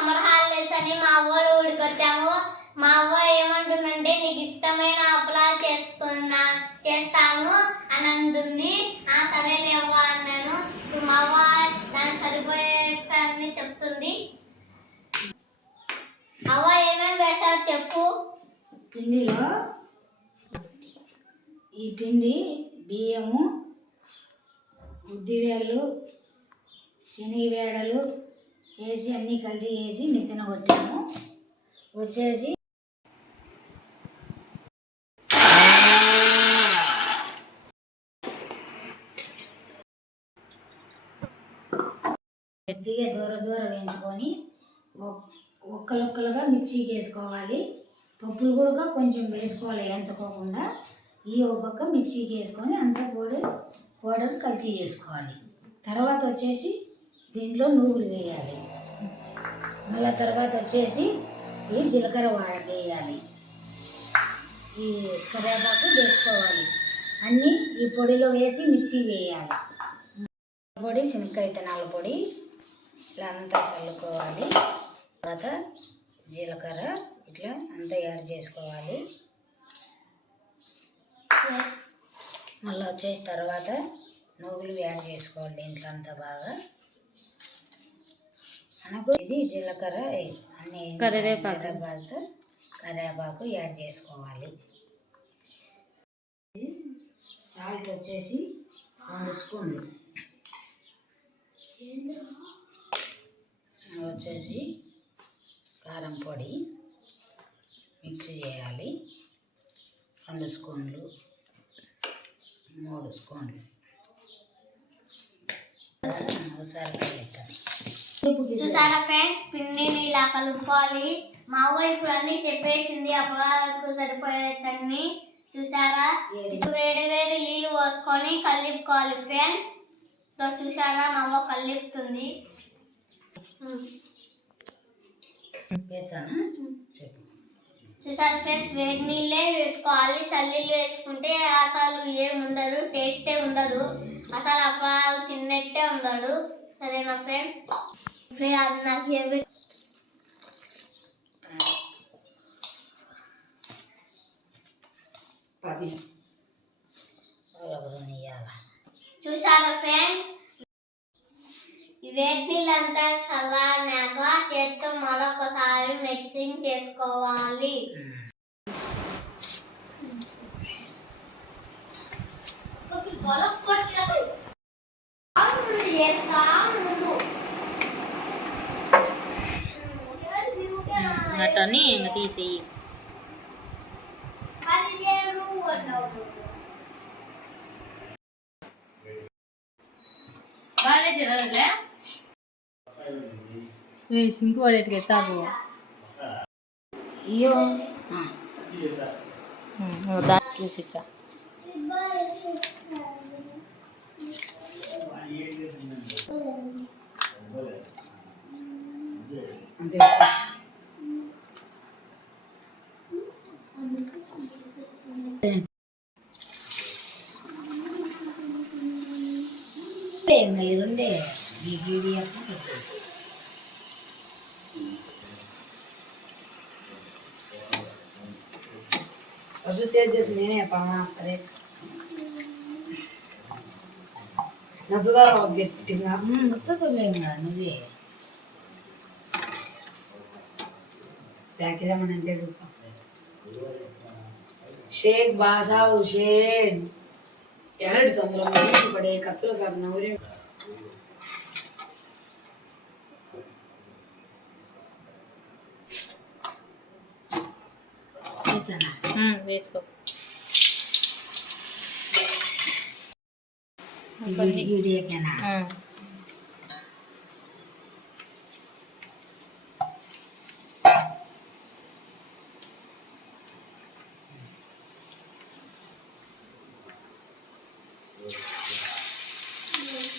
Summer holidays అని మా అవ్వ ఊరికి వచ్చాము మా అవ్వ ఏమంటుందంటే నీకు ఇష్టమైన అప్లా చేస్తున్నా చేస్తాను అని అంటుంది ఆ సరేలే అవ్వ అన్నాను. మా అవ్వ దానికి సరిపోయేటని చెప్తుంది. అవ్వ ఏమేమి వేసావు చెప్పు. పిండిలో ఈ పిండి బియ్యము ఉద్దివేళ్ళు శనగవేడలు వేసి అన్నీ కలిసి వేసి మిషన్ కొట్టాము. వచ్చేసి గట్టిగా దూర దూర వేయించుకొని ఒక్కలొక్కలుగా మిక్సీకి వేసుకోవాలి. పప్పులు కూడా కొంచెం వేసుకోవాలి వేయించుకోకుండా ఈ ఒక పక్క మిక్సీకి వేసుకొని అంతా పౌడర్ పౌడర్ కల్తీ చేసుకోవాలి తర్వాత వచ్చేసి దీంట్లో నువ్వులు వేయాలి. మళ్ళీ తర్వాత వచ్చేసి ఈ జీలకర్ర వాడ వేయాలి. ఈ కరివేపాకు వేసుకోవాలి. అన్నీ ఈ పొడిలో వేసి మిక్సీ చేయాలి. పొడి శనక్కాయ విత్తనాల పొడి ఇట్లా అంతా చల్లుకోవాలి. తర్వాత జీలకర్ర ఇట్లా అంతా యాడ్ చేసుకోవాలి. మళ్ళీ వచ్చేసి తర్వాత నువ్వులు యాడ్ చేసుకోవాలి దీంట్లో అంతా బాగా. మనకు ఇది జీలకర్ర అన్ని కరివేపాకు. కరివేపాకు యాడ్ చేసుకోవాలి. సాల్ట్ వచ్చేసి రెండు స్పూన్లు. వచ్చేసి కారం పొడి మిక్స్ చేయాలి. రెండు స్పూన్లు మూడు స్పూన్లు. చూసారా ఫ్రెండ్స్? పిండిని ఇలా కలుపుకోవాలి. మా అవ్వ ఇప్పుడు అన్ని చెప్పేసింది. అప్పటివరకు సరిపోయేటన్ని చూసారా? ఇప్పుడు వేడి వేడి నీళ్ళు పోసుకొని కలుపుకోవాలి ఫ్రెండ్స్. సో చూసారా? మా అవ్వ కలుపుతుంది చూసారా ఫ్రెండ్స్? వేడి నీళ్ళే వేసుకోవాలి. చల్లీళ్ళు వేసుకుంటే అసలు ఏం ఉండదు టేస్టే ఉండదు. అసలు అప్పడాలు ఉండదు సరేనా ఫ్రెండ్స్ ఫ్రెండ్ అది నాకు ఏమి ఇవ్వాల చూసారా ఫ్రెండ్స్? వేడి నీళ్ళంతా చల్లారినాక చేత్తో మరొకసారి మిక్సింగ్ చేసుకోవాలి. అట్టని ఇంక తీసేయి బాగానే తిరగదులే సింకు వాడేటికి ఎత్తాకు అయ్యో దాన్ని చూసిచ్చా ఇదుండే ఈ గీడి నేనే పామా సరే. నచ్చుదా గట్టిగా. నచ్చుతుందేమో నువ్వే. ప్యాకేజ్ అంటే చూస్తాం షేక్ బాషా హుషేన్ ಎರಡು ಸಂದ್ರ ಮನೆ ಕಡೆ ಕತ್ತಲ ಸರ್ ನವರೇ వేసుకో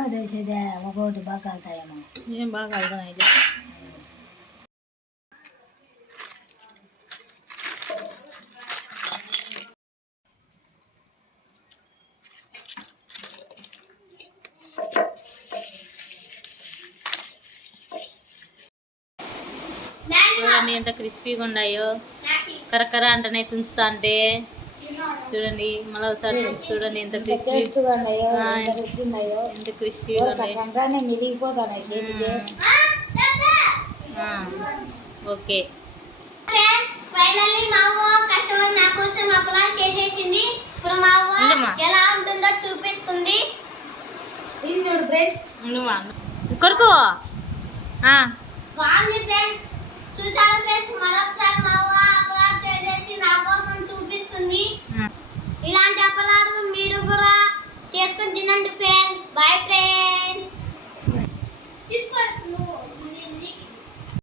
నీకు నాకు తెలిసేదే ఒకటి బాగా వెళ్తాయేమో ఏం బాగా అర్థం అయితే చూడండి ఎంత క్రిస్పీగా ఉన్నాయో కరకర అంటనే తుంచుతా అంటే చూడండి మళ్ళీ ఒకసారి చూడండి ఎంత క్రిస్పీ టేస్ట్గా ఉన్నాయో. ఎంత రుచి ఉన్నాయో. ఎంత క్రిస్పీగా ఉన్నాయి. చేతికి. ఓకే. ఫైనల్లీ మా అవ్వ కస్టమర్ నా కోసం చేసేసింది. ఇప్పుడు మా అవ్వ. ఎలా ఉంటుందో చూపిస్తుంది. చూడు ఫ్రెండ్స్. నువ్వా కొరకు బాగుంది ఫ్రెండ్స్. చూసారా ఫ్రెండ్స్? మరొకసారి మా అవ్వ